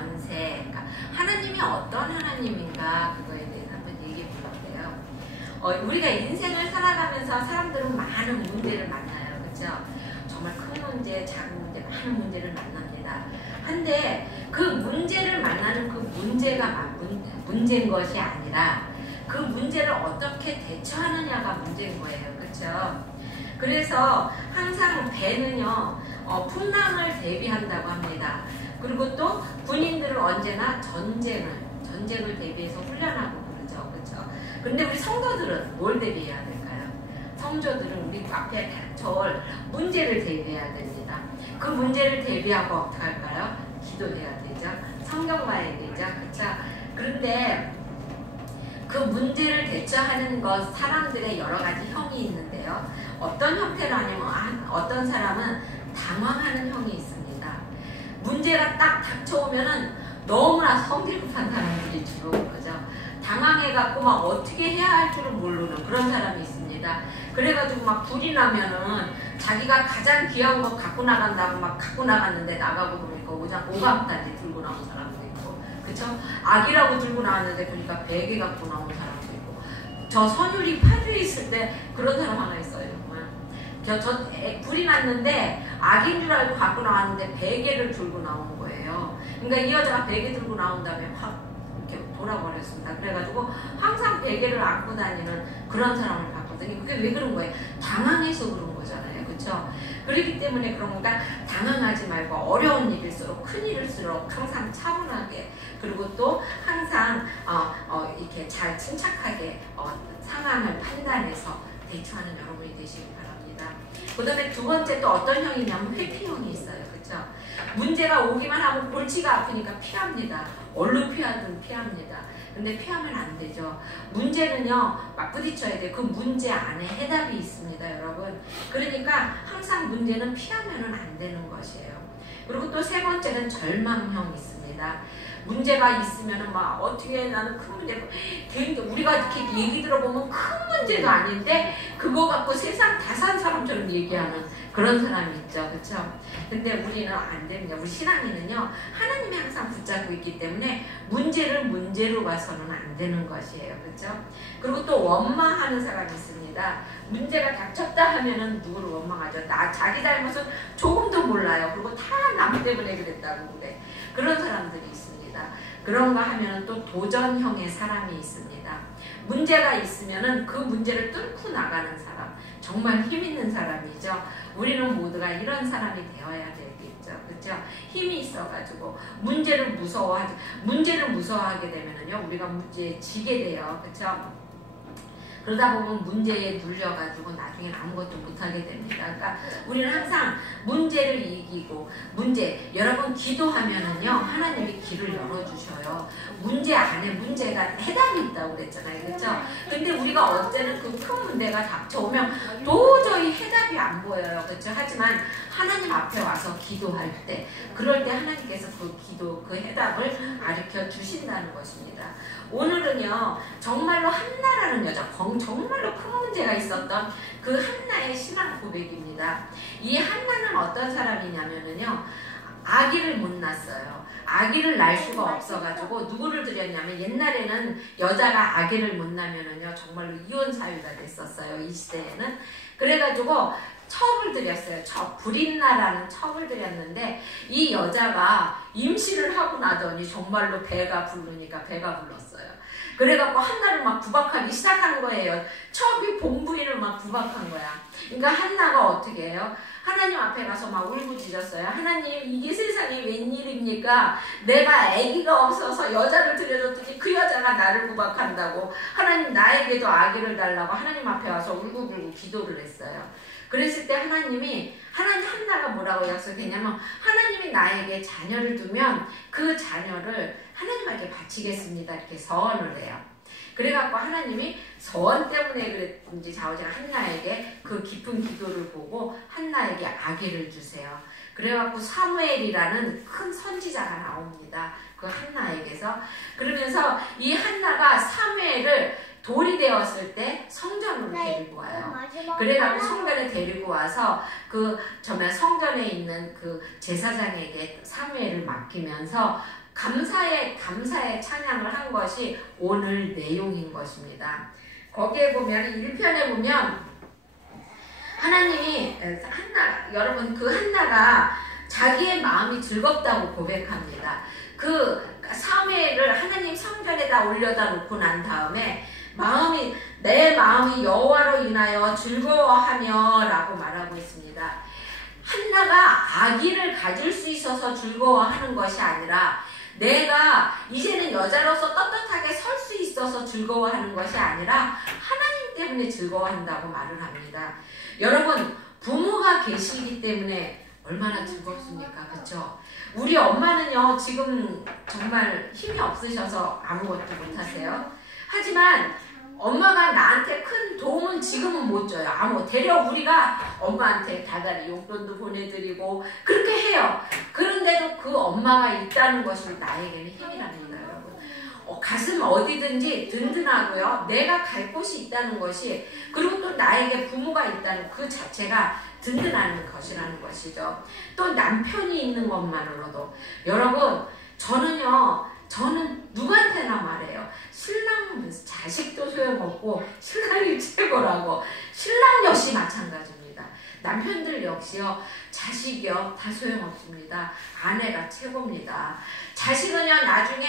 권세, 그러니까 하나님이 어떤 하나님인가 그거에 대해서 한번 얘기해 볼게요. 우리가 인생을 살아가면서 사람들은 많은 문제를 만나요. 그렇죠? 정말 큰 문제, 작은 문제, 많은 문제를 만납니다. 한데 그 문제를 만나는 그 문제가 문제인 것이 아니라 그 문제를 어떻게 대처하느냐가 문제인 거예요. 그렇죠? 그래서 항상 배는요 풍랑을 대비한다고 합니다. 그리고 또 군인들은 언제나 전쟁을 대비해서 훈련하고 그러죠. 그렇죠? 근데 우리 성도들은 뭘 대비해야 될까요? 성도들은 우리 앞에 닥쳐올 문제를 대비해야 됩니다. 그 문제를 대비하고 어떻게 할까요? 기도해야 되죠. 성경 봐야 되죠. 그렇죠? 그런데 그 문제를 대처하는 것 사람들의 여러 가지 형이 있는데요. 어떤 형태로 하냐면 어떤 사람은 당황하는 형이 있습니다. 문제가 딱 닥쳐오면은 너무나 성질급한 사람들이 주로 그러죠. 당황해갖고 막 어떻게 해야 할 줄을 모르는 그런 사람이 있습니다. 그래가지고 막 불이 나면은 자기가 가장 귀한 거 갖고 나간다고 막 갖고 나갔는데 나가고 보니까 오감까지 들고 나온 사람도 있고, 그쵸? 악이라고 들고 나왔는데 보니까 베개 갖고 나온 사람도 있고, 저 선율이 파주에 있을 때 그런 사람 하나 있어요. 정말 불이 났는데 악인 줄 알고 갖고 나왔는데 베개를 들고 나온 거예요. 그러니까 이 여자가 베개 들고 나온 다음에 확 이렇게 돌아버렸습니다. 그래가지고 항상 베개를 안고 다니는 그런 사람을 봤거든요. 그게 왜 그런 거예요? 당황해서 그런 거잖아요. 그렇죠? 그렇기 때문에 그런 거니까 당황하지 말고 어려운 일일수록 큰 일일수록 항상 차분하게 그리고 또 항상 이렇게 잘 침착하게 상황을 판단해서 대처하는 여러분이 되시기 바랍니다. 그 다음에 두 번째 또 어떤 형이냐면 회피형이 있어요. 그렇죠? 문제가 오기만 하면 골치가 아프니까 피합니다. 얼른 피하든 피합니다. 근데 피하면 안 되죠. 문제는요 막 부딪혀야 돼요. 그 문제 안에 해답이 있습니다. 여러분. 그러니까 항상 문제는 피하면 안 되는 것이에요. 그리고 또 세 번째는 절망형이 있습니다. 문제가 있으면은 막 어떻게 나는 큰 문제 우리가 이렇게 얘기 들어보면 큰 문제도 아닌데 그거 갖고 세상 다 산 사람처럼 얘기하는 그런 사람이 있죠. 그렇죠? 근데 우리는 안 됩니다. 우리 신앙인은요 하나님이 항상 붙잡고 있기 때문에 문제를 문제로 봐서는 안 되는 것이에요. 그렇죠? 그리고 또 원망하는 사람이 있습니다. 문제가 닥쳤다 하면은 누구를 원망하죠? 자기 잘못은 조금도 몰라요. 그리고 다 남 때문에 그랬다고 그래. 그런 사람들이 있습니다. 그런 거 하면 또 도전형의 사람이 있습니다. 문제가 있으면은 그 문제를 뚫고 나가는 사람, 정말 힘 있는 사람이죠. 우리는 모두가 이런 사람이 되어야 되겠죠. 그렇죠? 힘이 있어가지고 문제를 무서워하게 되면은요 우리가 문제에 지게 돼요. 그렇죠? 그러다 보면 문제에 눌려가지고 나중에 아무것도 못하게 됩니다. 그러니까 우리는 항상 문제를 이기고 여러분 기도하면은요 하나님이 길을 열어주셔요. 문제 안에 문제가 해답이 있다고 그랬잖아요. 그렇죠? 근데 우리가 어제는 그 큰 문제가 닥쳐오면 도저히 해답이 안 보여요. 그렇죠? 하지만 하나님 앞에 와서 기도할 때 그럴 때 하나님께서 그 해답을 가르쳐 주신다는 것입니다. 오늘은요 정말로 한나라는 여자 정말로 큰 문제가 있었던 그 한나의 신앙 고백입니다. 이 한나는 어떤 사람이냐면요 아기를 못 낳았어요. 아기를 낳을 수가 없어가지고 누구를 드렸냐면 옛날에는 여자가 아기를 못 낳으면은요 정말로 이혼 사유가 됐었어요. 이 시대에는. 그래가지고 첩을 드렸어요. 불인나라는 첩을 드렸는데 이 여자가 임신을 하고 나더니 정말로 배가 부르니까 배가 불렀어요. 그래갖고 한나를 막 구박하기 시작한 거예요. 첩이 본부인을 막 구박한 거야. 그러니까 한나가 어떻게 해요? 하나님 앞에 가서 막 울부짖었어요. 하나님 이게 세상에 웬일입니까? 내가 아기가 없어서 여자를 들여줬더니 그 여자가 나를 구박한다고. 하나님 나에게도 아기를 달라고 하나님 앞에 와서 울고불고 기도를 했어요. 그랬을 때 한나가 뭐라고 약속했냐면 하나님이 나에게 자녀를 두면 그 자녀를 하나님에게 바치겠습니다. 이렇게 서원을 해요. 그래갖고 하나님이 서원 때문에 그랬는지 자오지가 한나에게 그 깊은 기도를 보고 한나에게 아기를 주세요. 그래갖고 사무엘이라는 큰 선지자가 나옵니다. 그 한나에게서. 그러면서 이 한나가 사무엘을 돌이 되었을 때 성전으로 데리고 와요. 그래가지고 성전에 데리고 와서 성전에 있는 그 제사장에게 사무엘을 맡기면서 감사의 찬양을 한 것이 오늘 내용인 것입니다. 거기에 보면 1편에 보면 하나님이 여러분 그 한나가 자기의 마음이 즐겁다고 고백합니다. 그 사무엘을 하나님 성전에다 올려다 놓고 난 다음에 내 마음이 여호와로 인하여 즐거워하며 라고 말하고 있습니다. 한나가 아기를 가질 수 있어서 즐거워하는 것이 아니라 내가 이제는 여자로서 떳떳하게 설 수 있어서 즐거워하는 것이 아니라 하나님 때문에 즐거워한다고 말을 합니다. 여러분, 부모가 계시기 때문에 얼마나 즐겁습니까? 그렇죠? 우리 엄마는요, 지금 정말 힘이 없으셔서 아무것도 못하세요. 하지만 엄마가 나한테 큰 도움은 지금은 못 줘요. 대려 우리가 엄마한테 다달이 용돈도 보내드리고 그렇게 해요. 그런데도 그 엄마가 있다는 것이 나에게는 힘이랍니다, 여러분. 가슴 어디든지 든든하고요. 내가 갈 곳이 있다는 것이, 그리고 또 나에게 부모가 있다는 그 자체가 든든한 것이라는 것이죠. 또 남편이 있는 것만으로도. 여러분, 저는 누구한테나 말해요. 신랑 자식도 소용없고 신랑이 최고라고. 신랑 역시 마찬가지입니다. 남편들 역시요, 자식이요, 다 소용없습니다. 아내가 최고입니다. 자식은요, 나중에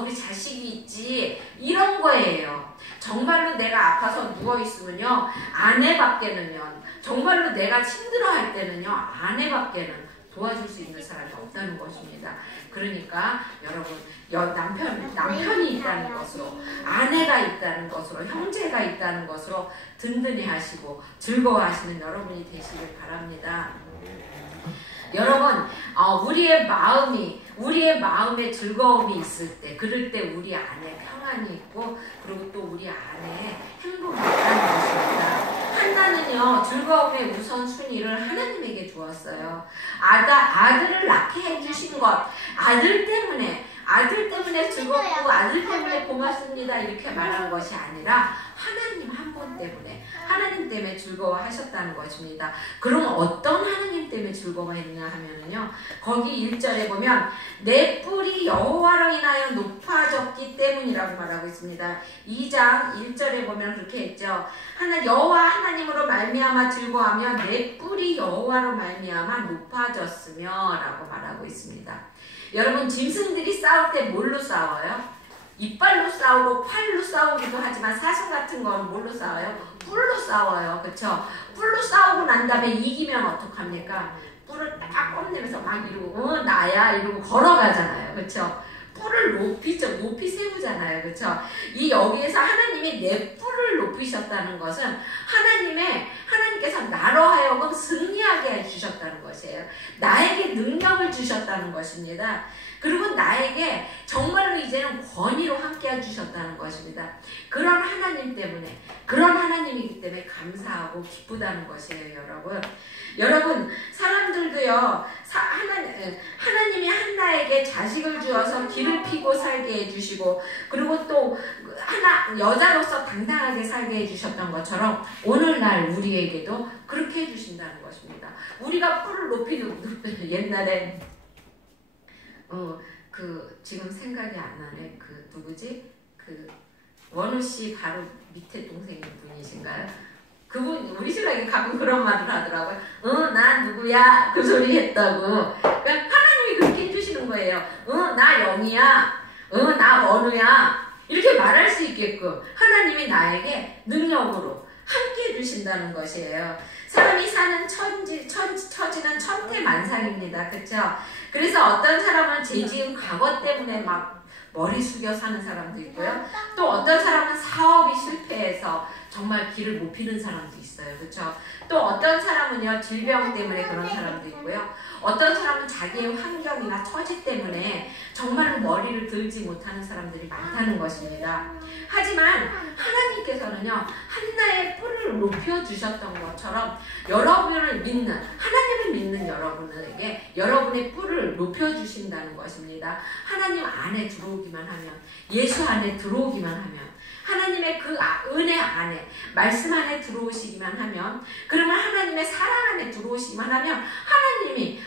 우리 자식이 있지 이런 거예요. 정말로 내가 아파서 누워있으면요, 아내밖에는요, 정말로 내가 힘들어할 때는요, 아내밖에는 도와줄 수 있는 사람이 없다는 것입니다. 그러니까 여러분, 남편이 있다는 것으로, 아내가 있다는 것으로, 형제가 있다는 것으로 든든히 하시고 즐거워하시는 여러분이 되시길 바랍니다. 여러분, 우리의 마음에 즐거움이 있을 때, 그럴 때 우리 안에 평안이 있고, 그리고 또 우리 안에 행복이 있다는 것입니다. 한나는요, 즐거움의 우선순위를 하나님에게 주었어요. 아들을 낳게 해주신 것, 아들 때문에 즐겁고 아들 때문에 고맙습니다 이렇게 말한 것이 아니라 하나님 한 분 때문에, 하나님 때문에 즐거워하셨다는 것입니다. 그럼 어떤 하나님 때문에 즐거워했냐 하면은요, 거기 1절에 보면 내 뿔이 여호와로 인하여 높아졌기 때문이라고 말하고 있습니다. 2장 1절에 보면 그렇게 했죠. 여호와 하나님으로 말미암아 즐거워하며 내 뿔이 여호와로 말미암아 높아졌으며 라고 말하고 있습니다. 여러분, 짐승들이 싸울 때 뭘로 싸워요? 이빨로 싸우고 팔로 싸우기도 하지만 사슴 같은 거는 뭘로 싸워요? 뿔로 싸워요. 그쵸? 뿔로 싸우고 난 다음에 이기면 어떡합니까? 뿔을 딱 뽐내면서 막 이러고 나야 이러고 걸어가잖아요. 그쵸? 뿔을 높이 세우잖아요. 그쵸? 여기에서 하나님이 내 뿔을 높이셨다는 것은 하나님께서 나로 하여금 승리하게 해주셨다는 것이에요. 나에게 능력을 주셨다는 것입니다. 그리고 나에게 정말로 이제는 권위로 함께 해주셨다는 것입니다. 그런 하나님 때문에, 그런 하나님이기 때문에 감사하고 기쁘다는 것이에요, 여러분. 여러분, 사람들도요, 하나님이 한나에게 자식을 주어서 길을 피고 살게 해주시고, 그리고 또 여자로서 당당하게 살게 해주셨던 것처럼 오늘날 우리에게도 그렇게 해주신다는 것입니다. 우리가 뿔을 높이는 옛날에 지금 생각이 안 나네. 누구지? 원우씨 바로 밑에 동생인 분이신가요? 그분, 우리 신랑이 가끔 그런 말을 하더라고요. 나 누구야? 그 소리 했다고. 그러니까 하나님이 그렇게 해주시는 거예요. 나 영이야. 나 원우야. 이렇게 말할 수 있게끔 하나님이 나에게 능력으로 함께 해주신다는 것이에요. 사람이 사는 처지는 천태만상입니다. 그쵸? 그래서 어떤 사람은 죄지은 과거 때문에 막 머리 숙여 사는 사람도 있고요. 또 어떤 사람은 사업이 실패해서 정말 길을 못 피는 사람도 있어요. 그렇죠? 또 어떤 사람은요, 질병 때문에 그런 사람도 있고요. 어떤 사람은 자기의 환경이나 처지 때문에 정말로 머리를 들지 못하는 사람들이 많다는 것입니다. 하지만 하나님께서는요, 한나의 뿔을 높여주셨던 것처럼 하나님을 믿는 여러분에게 여러분의 뿔을 높여주신다는 것입니다. 하나님 안에 들어오기만 하면, 예수 안에 들어오기만 하면, 하나님의 그 은혜 안에, 말씀 안에 들어오시기만 하면, 그러면 하나님의 사랑 안에 들어오시기만 하면 하나님의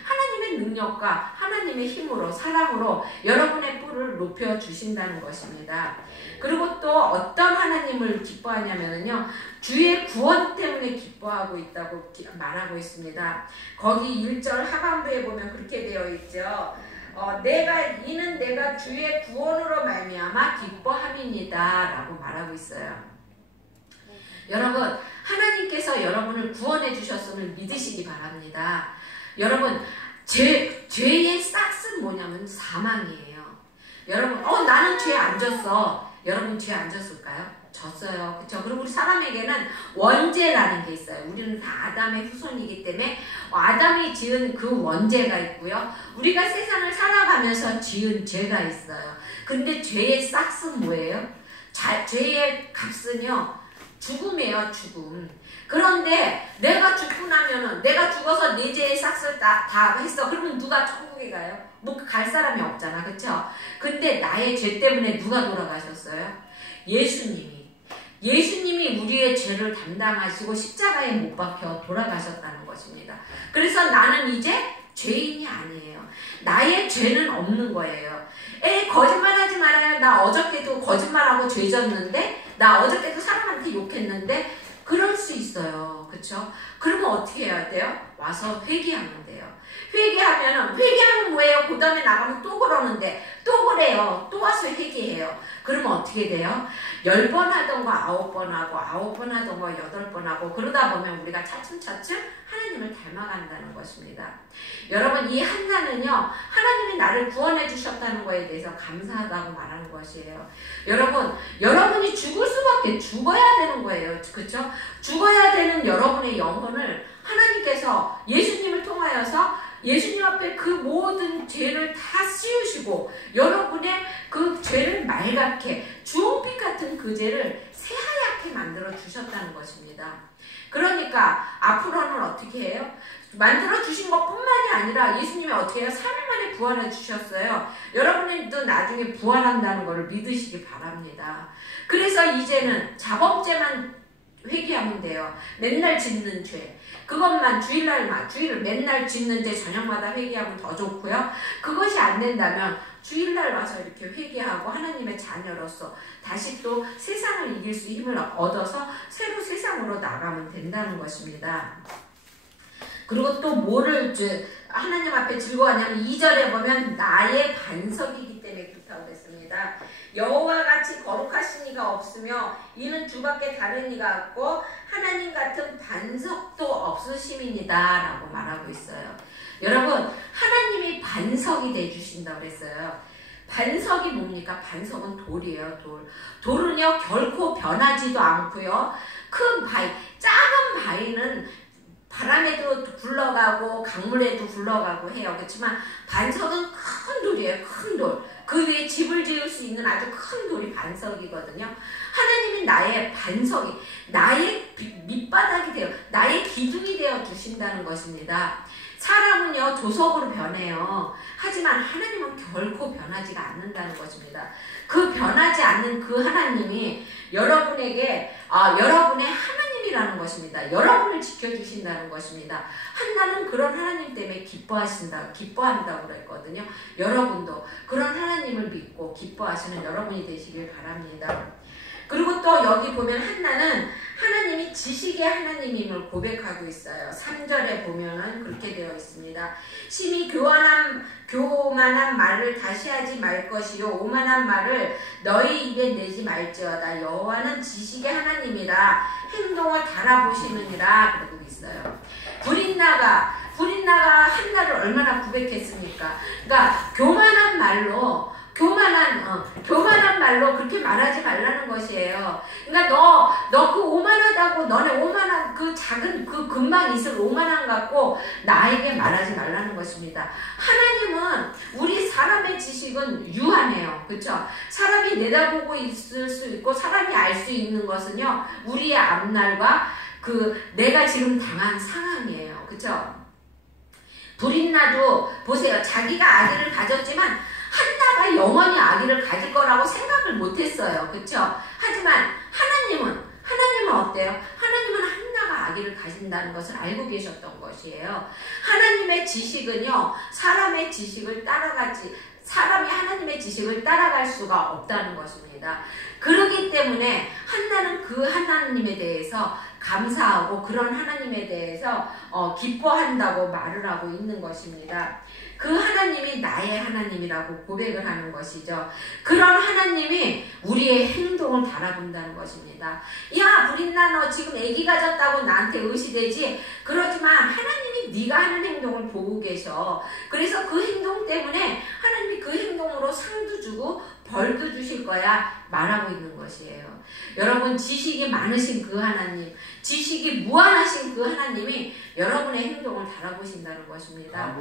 능력과 하나님의 힘으로, 사랑으로 여러분의 뿔을 높여주신다는 것입니다. 그리고 또 어떤 하나님을 기뻐하냐면요, 주의 구원 때문에 기뻐하고 있다고 말하고 있습니다. 거기 1절 하반부에 보면 그렇게 되어 있죠. 이는 내가 주의 구원으로 말미암아 기뻐함이니이다 라고 말하고 있어요. 여러분, 하나님께서 여러분을 구원해 주셨음을 믿으시기 바랍니다. 여러분, 죄의 싹은 뭐냐면 사망이에요. 여러분, 나는 죄 안 졌어. 여러분, 죄 안 졌을까요? 졌어요. 그쵸? 그리고 우리 사람에게는 원죄라는 게 있어요. 우리는 다 아담의 후손이기 때문에 아담이 지은 그 원죄가 있고요. 우리가 세상을 살아가면서 지은 죄가 있어요. 근데 죄의 싹은 뭐예요? 죄의 값은요, 죽음이에요, 죽음. 그런데 내가 죽고 나면은, 내가 죽어서 내 죄의 싹을 다 했어. 그러면 누가 천국에 가요? 뭐 갈 사람이 없잖아. 그쵸? 근데 나의 죄 때문에 누가 돌아가셨어요? 예수님이 우리의 죄를 담당하시고 십자가에 못 박혀 돌아가셨다는 것입니다. 그래서 나는 이제 죄인이 아니에요. 나의 죄는 없는 거예요. 거짓말하지 말아요. 나 어저께도 거짓말하고 죄 졌는데, 나 어저께도 사람한테 욕했는데, 그럴 수 있어요. 그쵸? 그러면 어떻게 해야 돼요? 와서 회개하면 돼요. 회개하면 뭐예요? 그 다음에 나가면 또 그러는데, 또 그래요. 또 와서 회개해요. 그러면 어떻게 돼요? 10번 하던 거 9번 하고, 9번 하던 거 8번 하고, 그러다 보면 우리가 차츰차츰 하나님을 닮아간다는 것입니다. 여러분, 이 한나는요, 하나님이 나를 구원해 주셨다는 거에 대해서 감사하다고 말하는 것이에요. 여러분이 죽어야 되는 거예요. 그쵸? 죽어야 되는 여러분의 영혼을 하나님께서 예수님을 통하여서 예수님 앞에 그 모든 죄를 다 씌우시고 여러분의 그 죄를 맑게 주홍빛 같은 그 죄를 새하얗게 만들어 주셨다는 것입니다. 그러니까 앞으로는 어떻게 해요? 만들어 주신 것뿐만이 아니라 예수님이 어떻게 해요? 3일 만에 부활해 주셨어요. 여러분도 나중에 부활한다는 것을 믿으시기 바랍니다. 그래서 이제는 자범죄만 회개하면 돼요. 맨날 짓는 죄. 그것만 주일 맨날 짓는 죄 저녁마다 회개하면 더 좋고요. 그것이 안 된다면 주일날 와서 이렇게 회개하고 하나님의 자녀로서 다시 또 세상을 이길 수 힘을 얻어서 새로 세상으로 나가면 된다는 것입니다. 그리고 또 뭐를 하나님 앞에 즐거워하냐면 2절에 보면 나의 반석이기 때문에 그렇다고 했습니다. 여호와 같이 거룩하신 이가 없으며 이는 주밖에 다른 이가 없고 하나님 같은 반석도 없으심이니이다 라고 말하고 있어요. 여러분, 하나님이 반석이 되주신다고 그랬어요. 반석이 뭡니까? 반석은 돌이에요. 돌은요 결코 변하지도 않고요. 작은 바위는 바람에도 굴러가고 강물에도 굴러가고 해요. 그렇지만 반석은 큰 돌이에요. 큰 돌. 그 위에 집을 지을 수 있는 아주 큰 돌이 반석이거든요. 하나님이 나의 반석이, 나의 밑바닥이 되어, 나의 기둥이 되어 주신다는 것입니다. 사람은요 조석으로 변해요. 하지만 하나님은 결코 변하지가 않는다는 것입니다. 그 변하지 않는 그 하나님이 여러분에게 여러분의 하나님이라는 것입니다. 여러분을 지켜주신다는 것입니다. 한나는 그런 하나님 때문에 기뻐한다고 그랬거든요. 여러분도 그런 하나님을 믿고 기뻐하시는 여러분이 되시길 바랍니다. 그리고 또 여기 보면 한나는 하나님이 지식의 하나님임을 고백하고 있어요. 3절에 보면은 그렇게 되어 있습니다. 심히 교만한 말을 다시 하지 말 것이요 오만한 말을 너희 입에 내지 말지어다. 여호와는 지식의 하나님이라 행동을 달아보시느니라 그러고 있어요. 불인나가 한나를 얼마나 고백했습니까? 그러니까 교만한 말로 그렇게 말하지 말라는 것이에요. 그러니까 너 그 오만하다고, 너네 오만한 그 작은 그 금방 있을 오만함 갖고 나에게 말하지 말라는 것입니다. 하나님은 우리 사람의 지식은 유한해요. 그렇죠? 사람이 내다보고 있을 수 있고 사람이 알 수 있는 것은요 우리의 앞날과 내가 지금 당한 상황이에요. 그렇죠? 불인나도 보세요. 자기가 아기를 가졌지만 한나가 영원히 아기를 가질 거라고 생각을 못했어요. 그쵸? 하지만 하나님은 어때요? 하나님은 한나가 아기를 가진다는 것을 알고 계셨던 것이에요. 하나님의 지식은요, 사람이 하나님의 지식을 따라갈 수가 없다는 것입니다. 그렇기 때문에 한나는 그 하나님에 대해서 감사하고 그런 하나님에 대해서 기뻐한다고 말을 하고 있는 것입니다. 그 하나님이 나의 하나님이라고 고백을 하는 것이죠. 그런 하나님이 우리의 행동을 바라본다는 것입니다. 야, 브린나, 너 지금 아기 가졌다고 나한테 의시되지? 그러지만 하나님이 네가 하는 행동을 보고 계셔. 그래서 그 행동 때문에 하나님이 그 행동으로 상도 주고 벌도 주실 거야 말하고 있는 것이에요. 여러분, 지식이 많으신 그 하나님, 지식이 무한하신 그 하나님이 여러분의 행동을 바라보신다는 것입니다.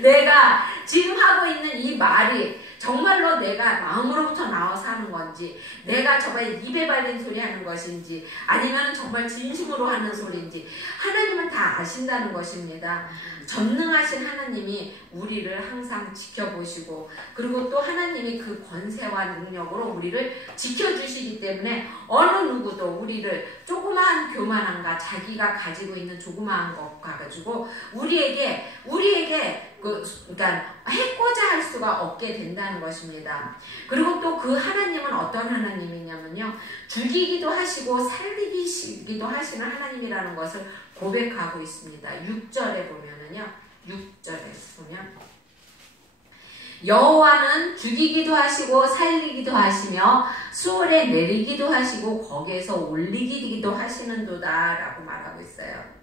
내가 지금 하고 있는 이 말이 정말로 내가 마음으로부터 나와서 하는 건지, 내가 정말 입에 발린 소리 하는 것인지, 아니면 정말 진심으로 하는 소리인지 하나님은 다 아신다는 것입니다. 전능하신 하나님이 우리를 항상 지켜보시고, 그리고 또 하나님이 그 권세와 능력으로 우리를 지켜주시기 때문에 어느 누구도 우리를 조그마한 교만함과 자기가 가지고 있는 조그마한 것과 가지고 우리에게 그러니까 해코자 할 수가 없게 된다는 것입니다. 그리고 또 그 하나님은 어떤 하나님이냐면요, 죽이기도 하시고 살리기도 하시는 하나님이라는 것을 고백하고 있습니다. 6절에 보면은요, 6절에 보면 여호와는 죽이기도 하시고 살리기도 하시며 수월에 내리기도 하시고 거기에서 올리기도 하시는도다 라고 말하고 있어요.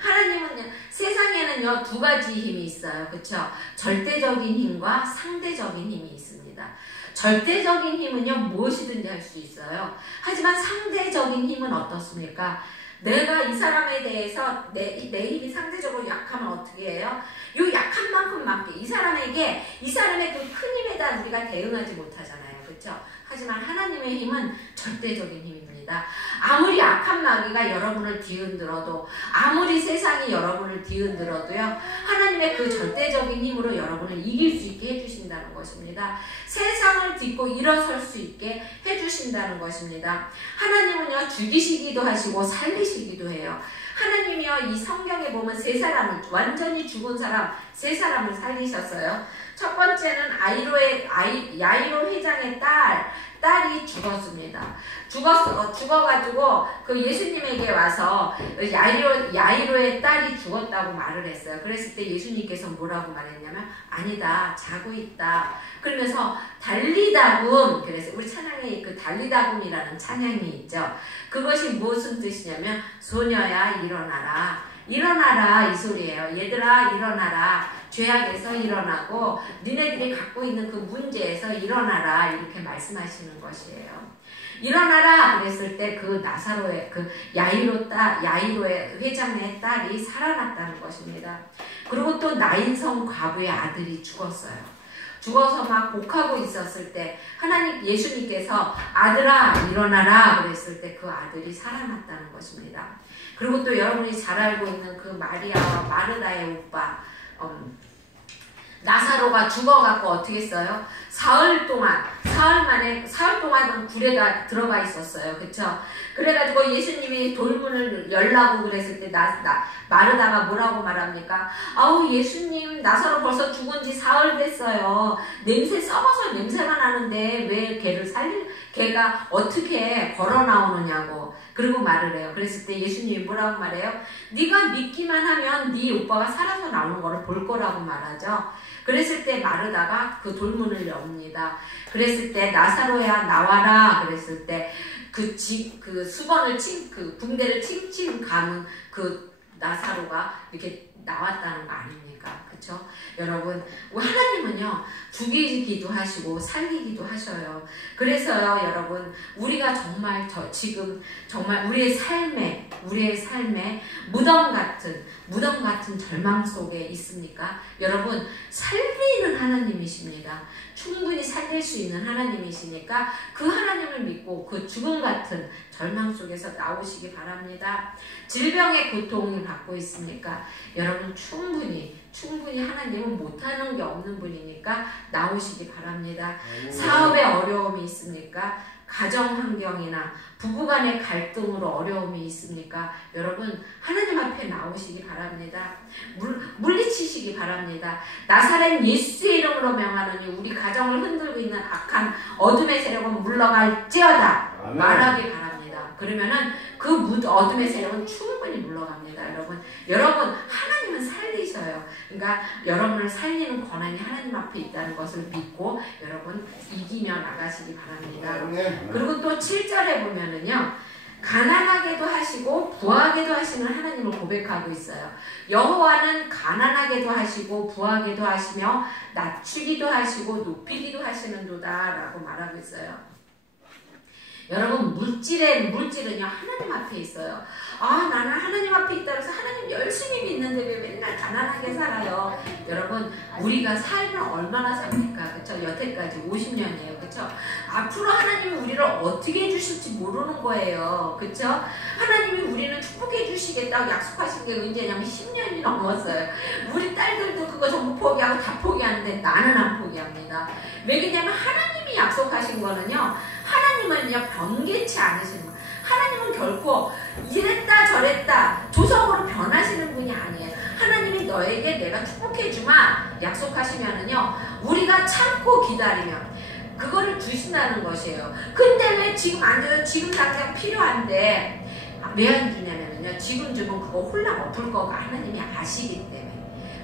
하나님은요, 세상에는요, 두 가지 힘이 있어요. 그쵸? 절대적인 힘과 상대적인 힘이 있습니다. 절대적인 힘은요, 무엇이든지 할 수 있어요. 하지만 상대적인 힘은 어떻습니까? 내가 이 사람에 대해서 내 힘이 상대적으로 약하면 어떻게 해요? 요 약한 만큼밖에 이 사람의 그 큰 힘에다 우리가 대응하지 못하잖아요. 그렇죠? 하지만 하나님의 힘은 절대적인 힘입니다. 아무리 악한 마귀가 여러분을 뒤흔들어도, 아무리 세상이 여러분을 뒤흔들어도요, 하나님의 그 절대적인 힘으로 여러분을 이길 수 있게 해주신다는 것입니다. 세상을 딛고 일어설 수 있게 해주신다는 것입니다. 하나님은요, 죽이시기도 하시고 살리시기도 해요. 하나님이요, 이 성경에 보면 세 사람을, 완전히 죽은 사람 세 사람을 살리셨어요. 첫 번째는 야이로 회장의 딸이 죽었습니다. 죽어가지고 그 예수님에게 와서 야이로의 딸이 죽었다고 말을 했어요. 그랬을 때 예수님께서 뭐라고 말했냐면, 아니다, 자고 있다. 그러면서 달리다굼, 그래서 우리 찬양에 그 달리다굼이라는 찬양이 있죠. 그것이 무슨 뜻이냐면, 소녀야 일어나라, 일어나라 이 소리예요. 얘들아 일어나라, 죄악에서 일어나고 니네들이 갖고 있는 그 문제에서 일어나라, 이렇게 말씀하시는 것이에요. 일어나라 그랬을 때 그 나사로의 그 야이로의 회장의 딸이 살아났다는 것입니다. 그리고 또 나인성 과부의 아들이 죽었어요. 죽어서 막 곡하고 있었을 때 하나님 예수님께서 아들아 일어나라 그랬을 때 그 아들이 살아났다는 것입니다. 그리고 또 여러분이 잘 알고 있는 그 마리아와 마르다의 오빠 나사로가 죽어갖고 어떻게 했어요? 사흘 동안은 굴에다 들어가 있었어요. 그쵸? 그래가지고 예수님이 돌문을 열라고 그랬을 때 마르다가 뭐라고 말합니까? 아우 예수님, 나사로 벌써 죽은 지 사흘 됐어요. 썩어서 냄새가 나는데 왜 걔가 어떻게 걸어 나오느냐고. 그리고 말을 해요. 그랬을 때 예수님이 뭐라고 말해요? 네가 믿기만 하면 네 오빠가 살아서 나오는 거를 볼 거라고 말하죠. 그랬을 때 마르다가 그 돌문을 엽니다. 그랬을 때 나사로야 나와라 그랬을 때 그 수건을 그 붕대를 칭칭 감은 그 나사로가 이렇게 나왔다는 거 아닙니까? 그쵸? 여러분, 하나님은요, 죽이기도 하시고 살리기도 하셔요. 그래서요, 여러분, 우리가 지금 정말 우리의 삶에 무덤 같은 절망 속에 있습니까? 여러분, 살리는 하나님이십니다. 충분히 살릴 수 있는 하나님이시니까 그 하나님을 믿고 그 죽음 같은 절망 속에서 나오시기 바랍니다. 질병의 고통을 받고 있습니까? 여러분, 충분히 충분히 하나님은 못하는 게 없는 분이니까 나오시기 바랍니다. 사업에 어려움이 있습니까? 가정 환경이나 부부간의 갈등으로 어려움이 있습니까? 여러분 하나님 앞에 나오시기 바랍니다. 물리치시기 바랍니다. 나사렛 예수의 이름으로 명하노니 우리 가정을 흔들고 있는 악한 어둠의 세력은 물러갈지어다 말하기 바랍니다. 그러면은 그 어둠의 세력은 충분히 물러갑니다. 여러분 하나님은 살리셔요. 그러니까 여러분을 살리는 권한이 하나님 앞에 있다는 것을 믿고 여러분 이기며 나가시기 바랍니다. 그리고 또 7절에 보면은요, 가난하게도 하시고 부하게도 하시는 하나님을 고백하고 있어요. 여호와는 가난하게도 하시고 부하게도 하시며 낮추기도 하시고 높이기도 하시는도다 라고 말하고 있어요. 여러분 물질은요 하나님 앞에 있어요. 나는 하나님 앞에 있다 그래서 하나님 열심히 믿는데 왜 맨날 가난하게 살아요. 여러분 우리가 살면 얼마나 삽니까? 그쵸? 여태까지 50년이에요. 그쵸? 앞으로 하나님이 우리를 어떻게 해주실지 모르는 거예요. 그쵸? 하나님이 우리는 축복해 주시겠다고 약속하신 게 언제냐면 10년이 넘었어요. 우리 딸들도 그거 전부 포기하고 다 포기하는데 나는 안 포기합니다. 왜냐면 하나님이 약속하신 거는요, 하나님은요 변개치 않으시는 거예요. 하나님은 결코 이랬다 저랬다 조성으로 변하시는 분이 아니에요. 하나님이 너에게 내가 축복해주마 약속하시면은요, 우리가 참고 기다리면 그거를 주신다는 것이에요. 근데 왜 지금 안 돼요? 지금 당장 필요한데 왜 안 주냐면요, 지금 주면 그거 홀랑 엎을 거가 하나님이 아시기 때문에,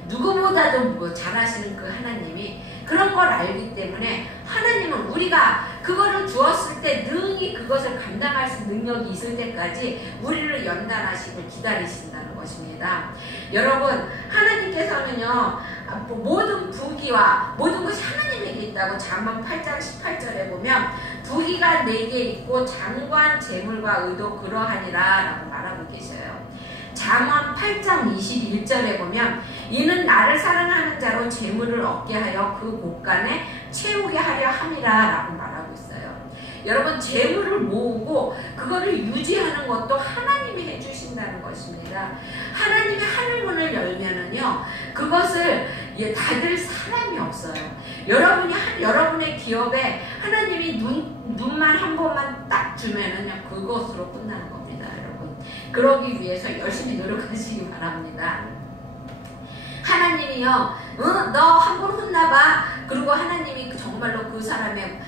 누구보다도 잘하시는 그 하나님이 그런 걸 알기 때문에 하나님은 우리가 그거를 주었을 때 능히 그것을 감당할 수 있는 능력이 있을 때까지 우리를 연단하시고 기다리신다는 것입니다. 여러분 하나님께서는요 모든 부귀와 모든 것이 하나님에게 있다고 잠언 8장 18절에 보면 부귀가 내게 있고 장관 재물과 의도 그러하니라 라고 말하고 계셔요. 잠언 8장 21절에 보면 이는 나를 사랑하는 자로 재물을 얻게 하여 그 곳간에 채우게 하려 함이라 라고 말하고 있어요. 여러분 재물을 모으고 그거를 유지하는 것도 하나님이 해주신다는 것입니다. 하나님이 하늘문을 열면은요 그것을 닫을 사람이 없어요. 여러분의 기업에 하나님이 눈만 한 번만 딱 주면은요 그것으로 끝나는 겁니다. 여러분 그러기 위해서 열심히 노력하시기 바랍니다. 하나님이요 너 한 번 혼나봐. 그리고 하나님이 정말로 그 사람의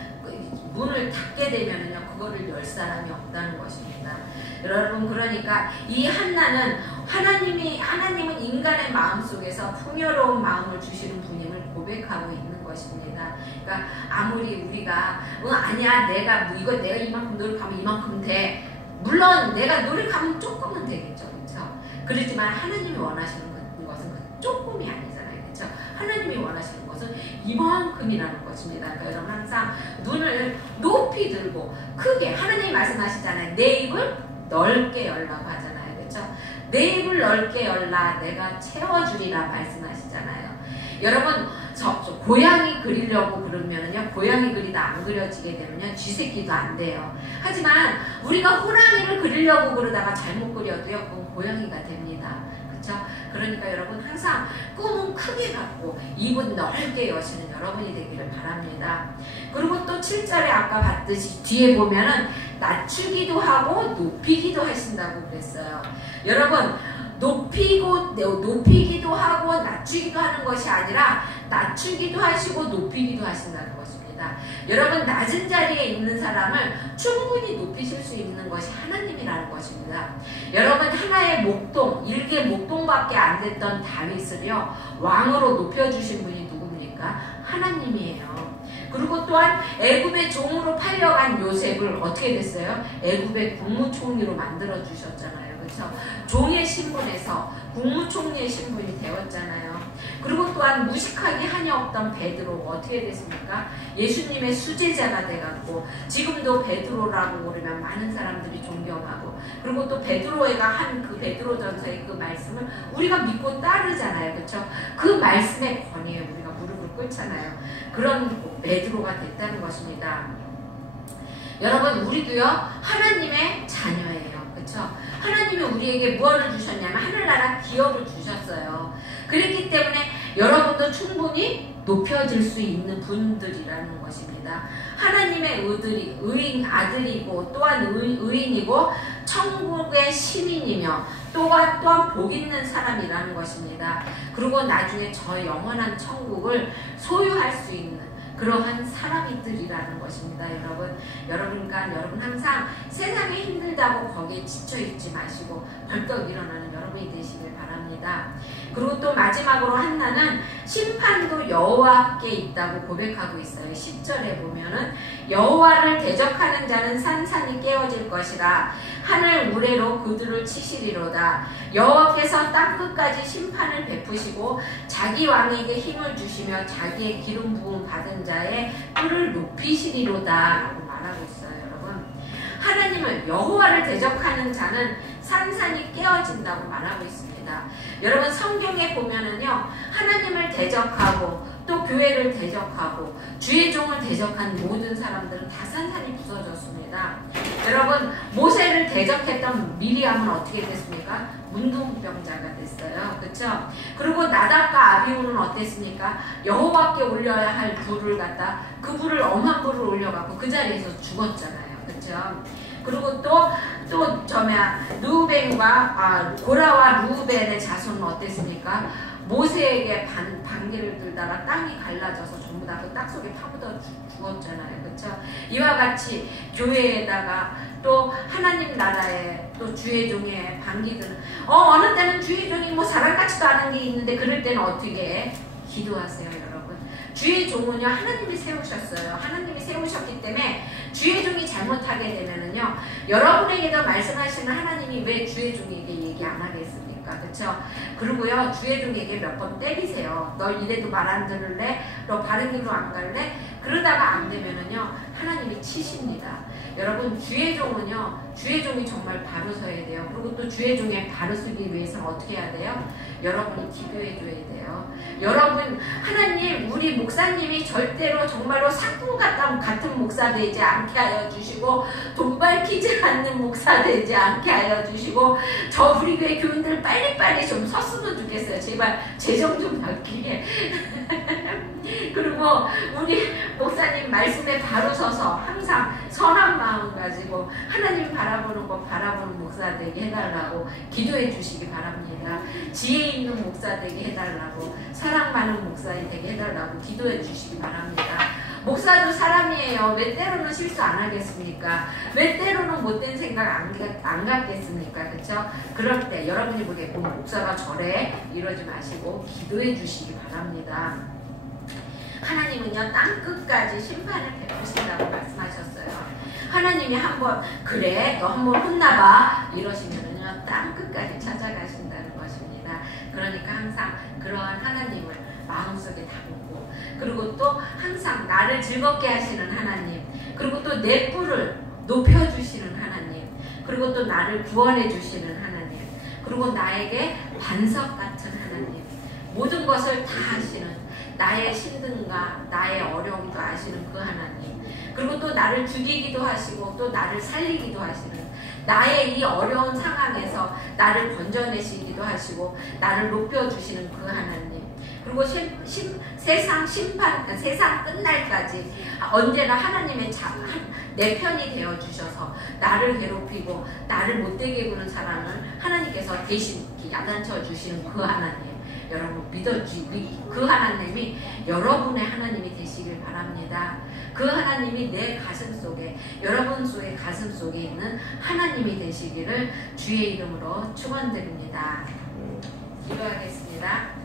문을 닫게 되면은요 그거를 열 사람이 없다는 것입니다. 여러분 그러니까 이 한나는 하나님은 인간의 마음 속에서 풍요로운 마음을 주시는 분임을 고백하고 있는 것입니다. 그러니까 아무리 우리가 아니야 내가 이만큼 노력하면 이만큼 돼. 물론 내가 노력하면 조금은 되겠죠. 그렇죠? 그렇지만 하나님이 원하시는 것은 그 조금이 아니잖아요. 그렇죠? 하나님이 원하시는 것은 이만큼이라는 것입니다. 그러니까 여러분 항상 눈을 높이 들고 크게 하나님이 말씀하시잖아요. 내 입을 넓게 열라고 하잖아요. 그렇죠? 내 입을 넓게 열라 내가 채워주리라 말씀하시잖아요. 여러분 고양이 그리려고 그러면은요 고양이 그리다 안 그려지게 되면요 쥐새끼도 안 돼요. 하지만 우리가 호랑이를 그리려고 그러다가 잘못 그려도요 그건 고양이가 됩니다. 그렇죠? 그러니까 여러분 항상 꿈은 크게 갖고 입은 넓게 여시는 여러분이 되기를 바랍니다. 그리고 또 7절에 아까 봤듯이 뒤에 보면은 낮추기도 하고 높이기도 하신다고 그랬어요. 여러분 높이기도 하고 낮추기도 하는 것이 아니라 낮추기도 하시고 높이기도 하신다는 것입니다. 여러분 낮은 자리에 있는 사람을 충분히 높이실 수 있는 것이 하나님이라는 것입니다. 여러분 하나의 일개 목동밖에 안 됐던 다윗을요 왕으로 높여주신 분이 누굽니까? 하나님이에요. 그리고 또한 애굽의 종으로 팔려간 요셉을 어떻게 됐어요? 애굽의 국무총리로 만들어 주셨잖아요. 그렇죠? 종의 신분에서 국무총리의 신분이 되었잖아요. 그리고 또한 무식하기 한이 없던 베드로 어떻게 됐습니까? 예수님의 수제자가 돼갖고 지금도 베드로라고 그러면 많은 사람들이 존경하고, 그리고 또 베드로가 한 그 베드로전서의 그 말씀을 우리가 믿고 따르잖아요. 그렇죠? 그 말씀의 권위에 우리가 무릎을 꿇잖아요. 그런 베드로가 됐다는 것입니다. 여러분 우리도요 하나님의 자녀예요. 그렇죠? 하나님이 우리에게 무엇을 주셨냐면 하늘나라 기업을 주셨어요. 그렇기 때문에 여러분도 충분히 높여질 수 있는 분들이라는 것입니다. 하나님의 의인 아들이고 또한 의인이고 천국의 시민이며 또한 복 있는 사람이라는 것입니다. 그리고 나중에 저 영원한 천국을 소유할 수 있는 그러한 사람들이라는 것입니다. 여러분 항상 세상이 힘들다고 거기에 지쳐있지 마시고 벌떡 일어나는 여러분이 되시길 바랍니다. 그리고 또 마지막으로 한나는 심판도 여호와께 있다고 고백하고 있어요. 10절에 보면은 여호와를 대적하는 자는 산산이 깨어질 것이라 하늘 우레로 그들을 치시리로다. 여호와께서 땅끝까지 심판을 베푸시고 자기 왕에게 힘을 주시며 자기의 기름 부음 받은 자의 뿔을 높이시리로다 라고 말하고 있어요. 여러분, 하나님은 여호와를 대적하는 자는 산산이 깨어진다고 말하고 있습니다. 여러분, 성경에 보면은요, 하나님을 대적하고 또 교회를 대적하고 주의 종을 대적한 모든 사람들은 다 산산이 부서졌습니다. 여러분, 모세를 대적했던 미리암은 어떻게 됐습니까? 문둥병자가 됐어요. 그렇죠? 그리고 나답과 아비후는 어땠습니까? 여호와께 올려야 할 불을 갖다 그 불을 엄한 불을 올려갖고 그 자리에서 죽었잖아요. 그렇죠? 그리고 또 루벤과 고라와 루벤의 자손은 어땠습니까? 모세에게 반기를 들다가 땅이 갈라져서 전부 다 그 땅 속에 파묻어 죽었잖아요. 그렇죠? 이와 같이 교회에다가 또 하나님 나라에 또 주의 종의 반기들은 어느 때는 주의 종이 뭐 사람 같지도 않은 게 있는데 그럴 때는 어떻게 해? 기도하세요, 여러분. 주의 종은요, 하나님이 세우셨어요. 하나님이 세우셨기 때문에 주의 종이 잘못하게 되면은요, 여러분에게도 말씀하시는 하나님이 왜 주의 종에게 얘기 안 하겠습니까? 그렇죠? 그리고요, 주의 종에게 몇 번 때리세요. 너 이래도 말 안 들을래? 너 바른 길로 안 갈래? 그러다가 안 되면은요, 하나님이 치십니다. 여러분, 주의 종은요, 주의 종이 정말 바로 서야 돼요. 그리고 또 주의 종에 바로 서기 위해서는 어떻게 해야 돼요? 여러분이 기도해 줘야 돼요. 여러분, 하나님, 우리 목사님이 절대로 정말로 사꾼 같은 목사 되지 않게 하여 주시고, 돈 밝히지 않는 목사 되지 않게 하여 주시고, 우리 교회 교인들 빨리빨리 좀 섰으면 좋겠어요. 제발 재정 좀 밝히게. 그리고 우리 목사님 말씀에 바로 서서 항상 선한 마음 가지고 하나님 바라보는 목사 되게 해달라고 기도해 주시기 바랍니다. 지혜 있는 목사 되게 해달라고, 사랑 많은 목사 되게 해달라고 기도해 주시기 바랍니다. 목사도 사람이에요. 왜 때로는 실수 안 하겠습니까? 왜 때로는 못된 생각 안 갖겠습니까? 그쵸? 그럴 때 여러분이 보기에 목사가 저래 이러지 마시고 기도해 주시기 바랍니다. 하나님은요, 땅끝까지 심판을 베푸신다고 말씀하셨어요. 하나님이 한번 그래 너 한번 혼나봐 이러시면은요, 땅끝까지 찾아가신다는 것입니다. 그러니까 항상 그러한 하나님을 마음속에 담고, 그리고 또 항상 나를 즐겁게 하시는 하나님, 그리고 또 내 뿔을 높여주시는 하나님, 그리고 또 나를 구원해 주시는 하나님, 그리고 나에게 반석 같은 하나님, 모든 것을 다 하시는, 나의 힘듦과 나의 어려움도 아시는 그 하나님, 그리고 또 나를 죽이기도 하시고 또 나를 살리기도 하시는, 나의 이 어려운 상황에서 나를 건져내시기도 하시고 나를 높여주시는 그 하나님, 그리고 세상 끝날까지 언제나 하나님의 내 편이 되어주셔서 나를 괴롭히고 나를 못되게 구는 사람을 하나님께서 대신 야단쳐 주시는 그 하나님, 여러분 그 하나님이 여러분의 하나님이 되시길 바랍니다. 그 하나님이 내 가슴 속에, 여러분 속의 가슴 속에 있는 하나님이 되시기를 주의 이름으로 축원드립니다. 기도하겠습니다.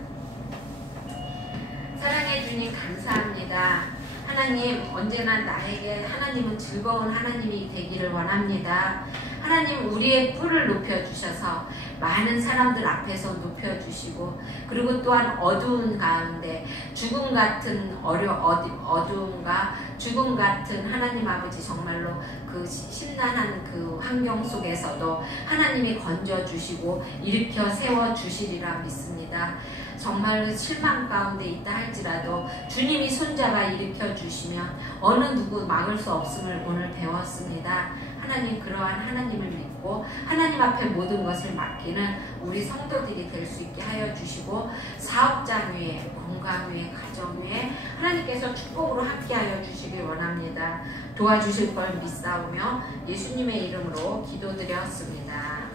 사랑해 주님 감사합니다. 하나님, 언제나 나에게 하나님은 즐거운 하나님이 되기를 원합니다. 하나님, 우리의 뿔을 높여주셔서 많은 사람들 앞에서 높여주시고, 그리고 또한 어두운 가운데 죽음 같은 어두움과 죽음 같은 하나님 아버지, 정말로 그 심란한 그 환경 속에서도 하나님이 건져주시고 일으켜 세워주시리라 믿습니다. 정말 실망 가운데 있다 할지라도 주님이 손잡아 일으켜 주시면 어느 누구 막을 수 없음을 오늘 배웠습니다. 하나님, 그러한 하나님을 믿고 나누고 하나님 앞에 모든 것을 맡기는 우리 성도들이 될 수 있게 하여 주시고 사업장 위에, 건강 위에, 가정 위에 하나님께서 축복으로 함께하여 주시길 원합니다. 도와주실 걸 믿사오며 예수님의 이름으로 기도드렸습니다.